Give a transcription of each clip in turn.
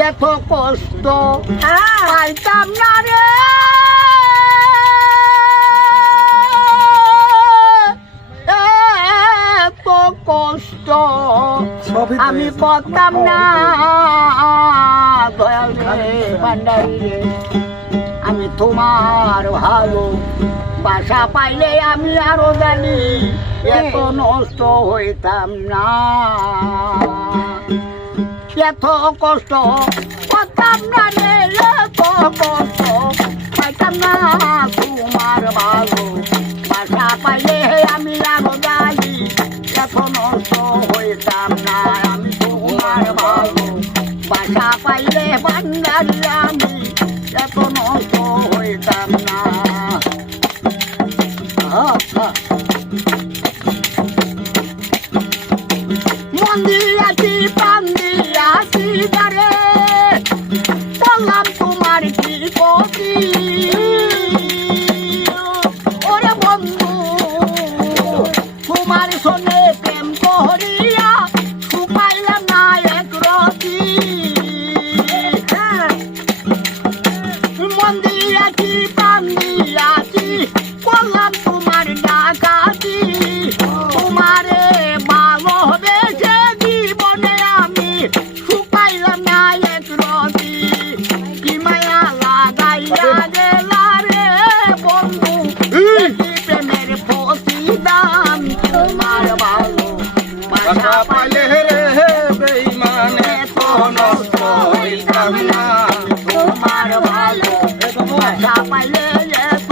এত কষ্ট পাইতাম না রে। এত কষ্ট আমি। করতাম না। দয়াল রে আমি তোমার ভালো বাসা পাইলে আমি আরও জানি এত নষ্ট হইতাম না। এত কষ্ট পাতাম না রে কষ্ট। পাইতাম না তোমার ভালো বাসা পাইলে আমি আরও যাই এত নষ্ট হইতাম না আমি তোমার ভালো বাসা পাইলে ভান্ডারি দিয়াছি প্রাণ দিয়াছি বললাম তোমার ডাকাতি তোমারে ভালোবেসে জীবনে আমি শুকাইলাম না এক রতি লাগাইয়া গেলা বন্ধু প্রেমের প্রতিদান তোমার ভালো বাসা পাইলে রে বেঈমানে তো নষ্ট হইতাম না তোমার ভালো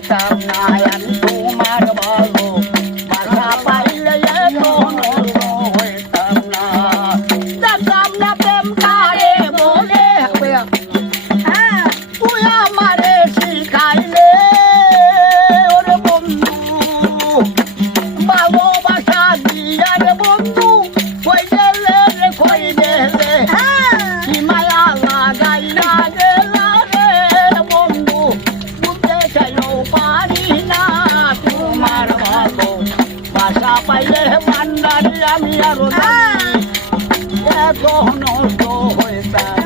হইতাম আমি আরও জানি এত নষ্ট হয়ে তাই